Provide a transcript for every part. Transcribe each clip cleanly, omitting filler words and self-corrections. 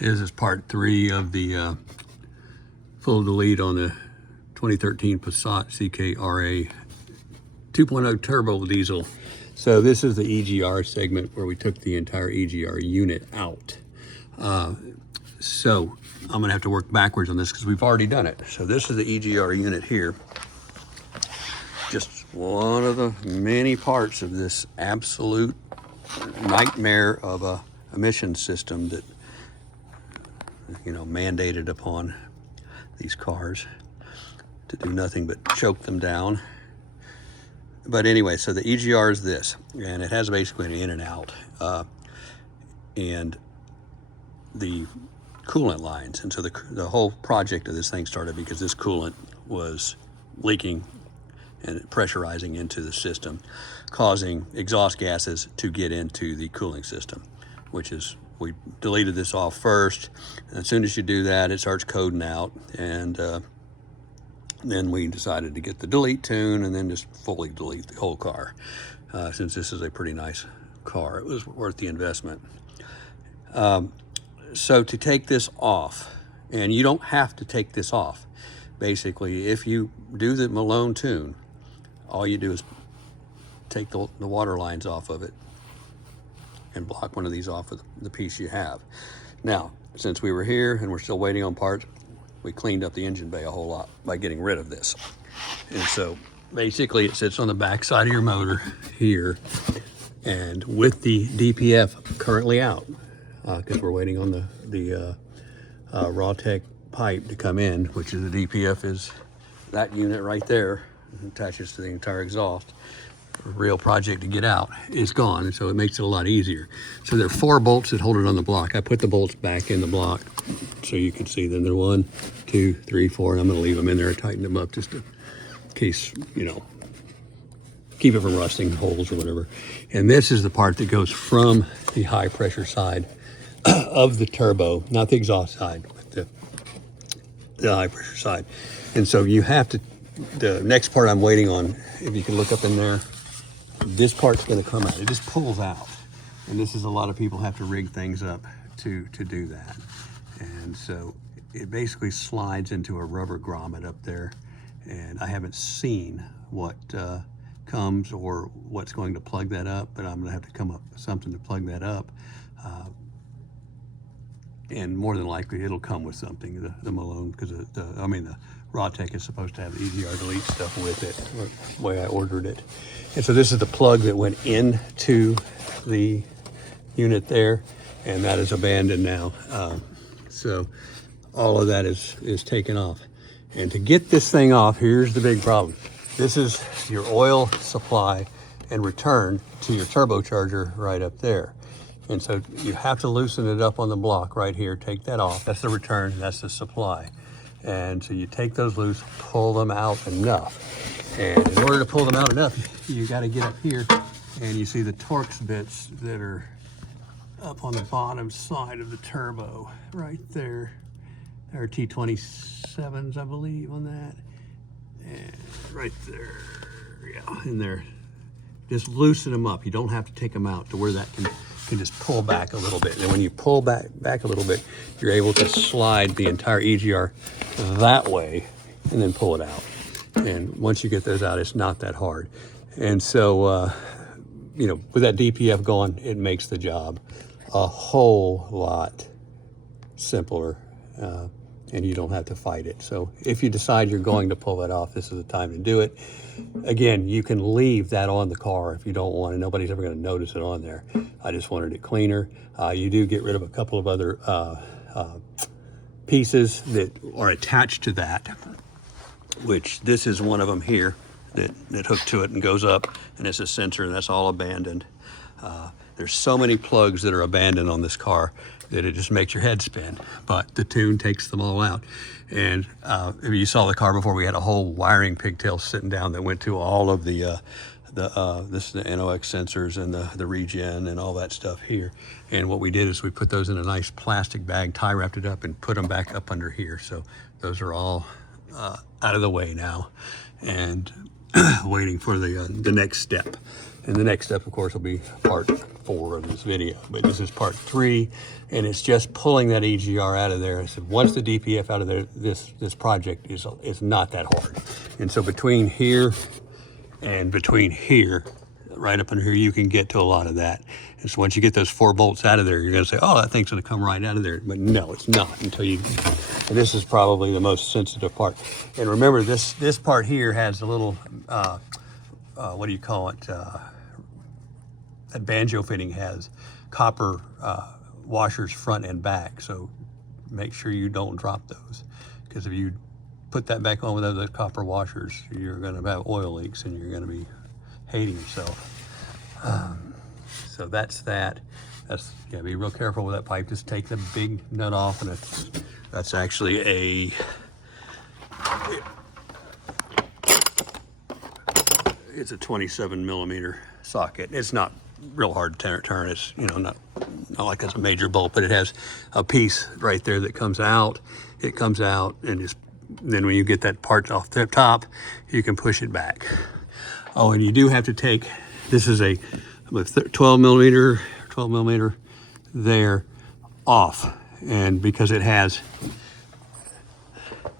This is part 3 of the full delete on the 2013 Passat CKRA 2.0 turbo diesel. So this is the EGR segment where we took the entire EGR unit out. So I'm gonna have to work backwards on this because we've already done it. So this is the EGR unit here. Just one of the many parts of this absolute nightmare of a emission system that, you know, mandated upon these cars to do nothing but choke them down. But anyway, so the EGR is this, and it has basically an in and out, and the coolant lines. And so the whole project of this thing started because this coolant was leaking and pressurizing into the system, causing exhaust gases to get into the cooling system, which is, we deleted this off first. And as soon as you do that, it starts coding out. And then we decided to get the delete tune and then just fully delete the whole car. Since this is a pretty nice car, it was worth the investment. So to take this off, and you don't have to take this off. Basically, if you do the Malone tune, all you do is take the water lines off of it and block one of these off of the piece you have. Now, since we were here and we're still waiting on parts, we cleaned up the engine bay a whole lot by getting rid of this. And so basically it sits on the back side of your motor here, and with the DPF currently out, because we're waiting on the Rawtech pipe to come in, which is the DPF is that unit right there, attaches to the entire exhaust. Real project to get out is gone, and so it makes it a lot easier. So there are 4 bolts that hold it on the block. I put the bolts back in the block so you can see them. They're 1, 2, 3, 4, and I'm going to leave them in there and tighten them up just in case, you know, keep it from rusting holes or whatever. And this is the part that goes from the high pressure side of the turbo, not the exhaust side, but the high pressure side. And so you have to, the next part I'm waiting on, if you can look up in there, this part's going to come out. It just pulls out, and this is a lot of people have to rig things up to do that. And so it basically slides into a rubber grommet up there, and I haven't seen what comes or what's going to plug that up, but I'm going to have to come up with something to plug that up. And more than likely it'll come with something, the Malone, because the Rawtech is supposed to have the EGR delete stuff with it, or the way I ordered it. And so this is the plug that went into the unit there, and that is abandoned now. So all of that is taken off. And to get this thing off, here's the big problem. This is your oil supply and return to your turbocharger right up there. And so you have to loosen it up on the block right here, take that off. That's the return, that's the supply. And so you take those loose, pull them out enough. And in order to pull them out enough, you gotta get up here, and you see the Torx bits that are up on the bottom side of the turbo, right there. There are T27s, I believe, on that. And right there, yeah, in there. Just loosen them up. You don't have to take them out to where that can just pull back a little bit. And when you pull back a little bit, you're able to slide the entire EGR that way and then pull it out. And once you get those out, it's not that hard. And so, you know, with that DPF gone, it makes the job a whole lot simpler, and you don't have to fight it. So if you decide you're going to pull it off, this is the time to do it. Again, you can leave that on the car if you don't want it. Nobody's ever going to notice it on there. I just wanted it cleaner. You do get rid of a couple of other pieces that are attached to that, which this is one of them here that hooked to it and goes up, and it's a sensor, and that's all abandoned. There's so many plugs that are abandoned on this car that it just makes your head spin, but the tune takes them all out. And if you saw the car before, we had a whole wiring pigtail sitting down that went to all of the NOx sensors and the regen and all that stuff here. And what we did is we put those in a nice plastic bag, tie wrapped it up, and put them back up under here. So those are all out of the way now, and waiting for the next step. And the next step, of course, will be part 4 of this video. But this is part 3, and it's just pulling that EGR out of there. I said, once the DPF out of there, this project is not that hard. And so between here and between here, right up in here, you can get to a lot of that. And so once you get those 4 bolts out of there, you're gonna say, oh, that thing's gonna come right out of there. But no, it's not until you, and this is probably the most sensitive part. And remember, this part here has a little, what do you call it? That banjo fitting has copper washers front and back. So make sure you don't drop those. Because if you put that back on without those copper washers, you're gonna have oil leaks and you're gonna be hating yourself. So that's that. That's, yeah, be real careful with that pipe. Just take the big nut off, and that's actually it's a 27 millimeter socket. It's not real hard to turn. It's, you know, not like it's a major bolt, but it has a piece right there that comes out. It comes out, and then when you get that part off the top, you can push it back. Oh, and you do have to take, this is a 12 millimeter there off. And because it has,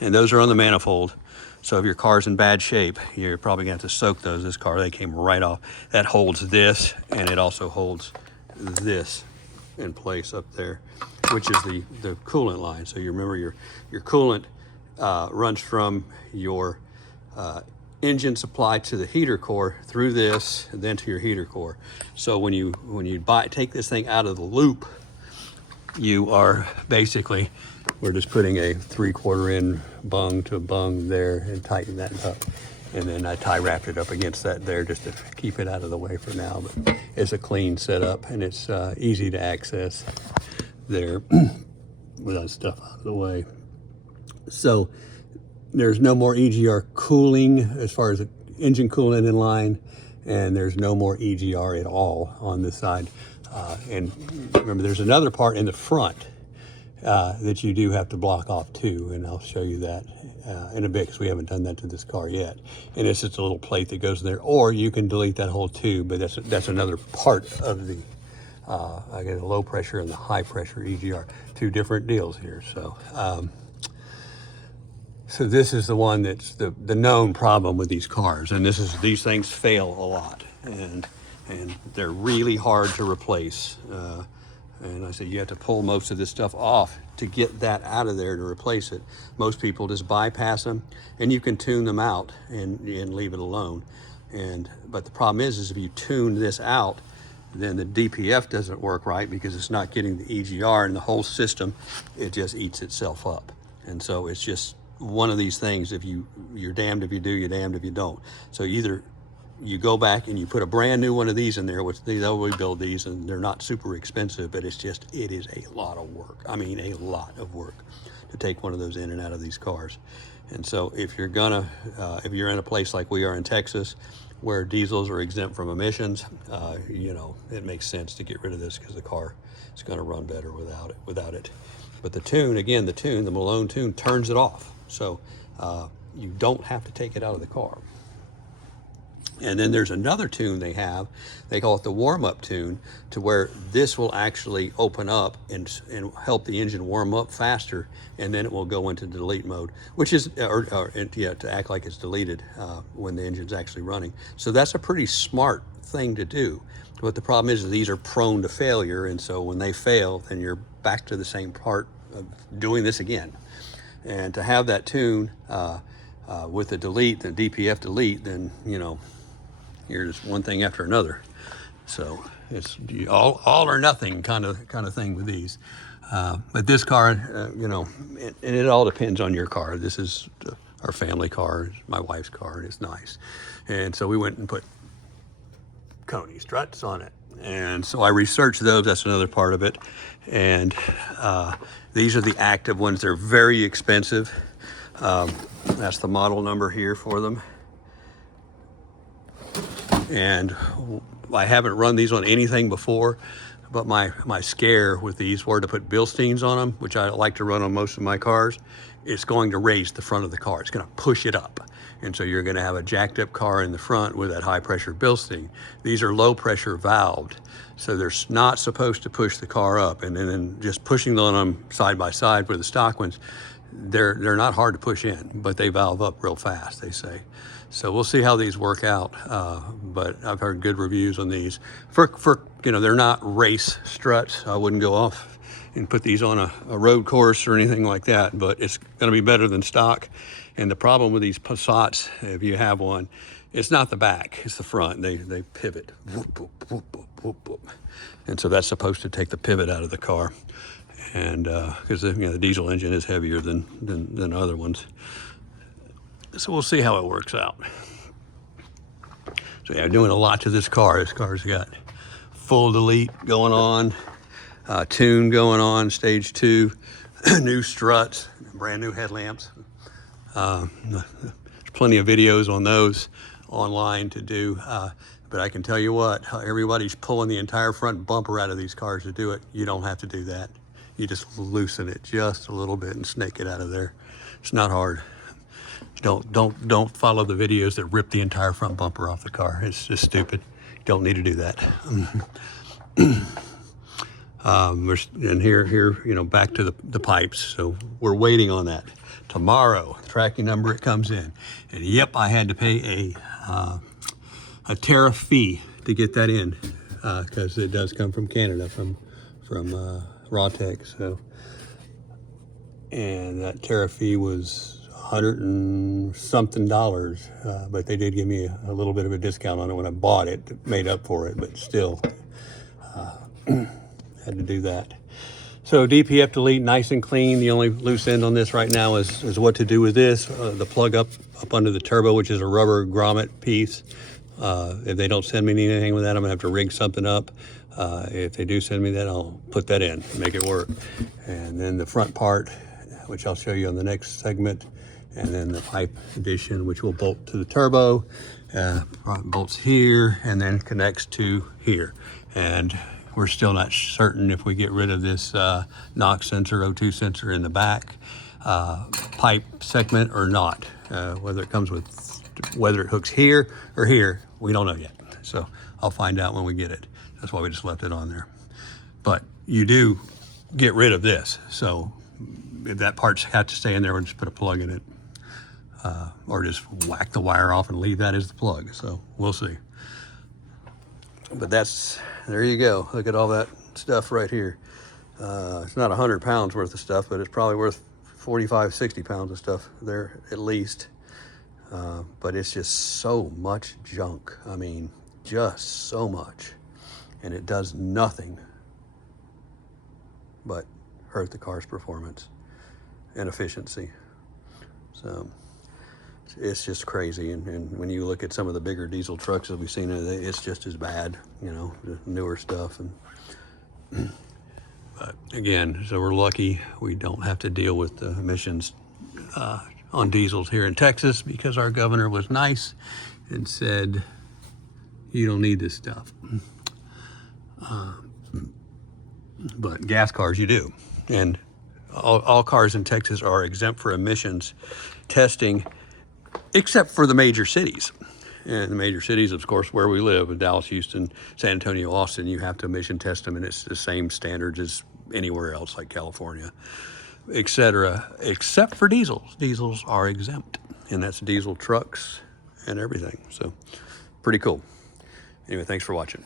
and those are on the manifold. So if your car's in bad shape, you're probably gonna have to soak those. This car, they came right off. That holds this, and it also holds this in place up there, which is the coolant line. So you remember your coolant runs from your engine supply to the heater core through this, and then to your heater core. So when you take this thing out of the loop, you are basically, we're just putting a 3/4 in bung to bung there and tighten that up. And then I tie wrapped it up against that there just to keep it out of the way for now. But it's a clean setup, and it's easy to access there without stuff out of the way. So there's no more EGR cooling as far as the engine coolant in line, and there's no more EGR at all on this side. And remember, there's another part in the front that you do have to block off too, and I'll show you that in a bit, because we haven't done that to this car yet. And it's just a little plate that goes in there, or you can delete that whole tube, but that's another part of the, I got a low pressure and the high pressure EGR, 2 different deals here. So, so this is the one that's the known problem with these cars, and these things fail a lot, and they're really hard to replace. And I said, you have to pull most of this stuff off to get that out of there to replace it. Most people just bypass them, and you can tune them out and leave it alone. But the problem is if you tune this out, then the DPF doesn't work right, because it's not getting the EGR, and the whole system, it just eats itself up. And so it's just one of these things. If you're damned if you do, you're damned if you don't. So either you go back and you put a brand new one of these in there, which they'll rebuild these, and they're not super expensive, but it is a lot of work. I mean, a lot of work to take one of those in and out of these cars. And so if you're in a place like we are in Texas, where diesels are exempt from emissions, you know, it makes sense to get rid of this, because the car is going to run better without it. But the tune, again, the Malone tune turns it off. So you don't have to take it out of the car. And then there's another tune they call it the warm-up tune, to where this will actually open up and help the engine warm up faster, and then it will go into delete mode, which is, to act like it's deleted when the engine's actually running. So that's a pretty smart thing to do. But the problem is these are prone to failure, and so when they fail, then you're back to the same part of doing this again. And to have that tune with the delete, the DPF delete, then, you know, here's one thing after another. So it's all or nothing kind of thing with these. But this car, you know, and it all depends on your car. This is our family car, my wife's car, and it's nice. And so we went and put Koni struts on it. And so I researched those. That's another part of it. And these are the active ones. They're very expensive. That's the model number here for them. And I haven't run these on anything before, But my scare with these were to put Bilsteins on them, which I like to run on most of my cars. It's going to raise the front of the car. It's going to push it up. And so you're going to have a jacked up car in the front with that high pressure Bilstein. These are low pressure valved, so they're not supposed to push the car up. And then just pushing on them side by side with the stock ones, they're not hard to push in, but they valve up real fast, they say. So we'll see how these work out. But I've heard good reviews on these. For you know, they're not race struts. I wouldn't go off and put these on a road course or anything like that, but it's going to be better than stock. And the problem with these Passats, if you have one, it's not the back, it's the front. They pivot. Whoop, whoop, whoop, whoop, whoop, whoop. And so that's supposed to take the pivot out of the car. And because the diesel engine is heavier than other ones. So we'll see how it works out. So yeah, doing a lot to this car. This car's got full delete going on, tune going on, stage 2, new struts, brand new headlamps. There's plenty of videos on those online to do, but I can tell you what, everybody's pulling the entire front bumper out of these cars to do it. You don't have to do that. You just loosen it just a little bit and snake it out of there. It's not hard. Don't follow the videos that rip the entire front bumper off the car. It's just stupid. You don't need to do that. And here, you know, back to the pipes. So we're waiting on that. Tomorrow, the tracking number, it comes in. And yep, I had to pay a tariff fee to get that in, because it does come from Canada, from Rawtech. So, and that tariff fee was $100 and something, but they did give me a little bit of a discount on it when I bought it, made up for it, but still had to do that. So DPF delete, nice and clean. The only loose end on this right now is what to do with this. The plug up under the turbo, which is a rubber grommet piece. If they don't send me anything with that, I'm gonna have to rig something up. If they do send me that, I'll put that in, make it work. And then the front part, which I'll show you on the next segment. And then the pipe addition, which will bolt to the turbo, bolts here, and then connects to here. And we're still not certain if we get rid of this NOx sensor, O2 sensor in the back pipe segment or not. Whether it hooks here or here, we don't know yet. So I'll find out when we get it. That's why we just left it on there. But you do get rid of this. So if that part's had to stay in there, we'll just put a plug in it. Or just whack the wire off and leave that as the plug. So we'll see. But there you go. Look at all that stuff right here. It's not 100 pounds worth of stuff, but it's probably worth 45, 60 pounds of stuff there at least. But it's just so much junk. I mean, just so much. And it does nothing but hurt the car's performance and efficiency. So it's just crazy. And when you look at some of the bigger diesel trucks that we've seen, it's just as bad, you know, the newer stuff. And but again, so we're lucky we don't have to deal with the emissions on diesels here in Texas, because our governor was nice and said, you don't need this stuff. But gas cars, you do. And all cars in Texas are exempt for emissions testing, except for the major cities. And the major cities, of course, where we live, in Dallas, Houston, San Antonio, Austin, you have to emission test them, and it's the same standards as anywhere else, like California, etc., except for diesels. Diesels are exempt, and that's diesel trucks and everything. So pretty cool. Anyway, thanks for watching.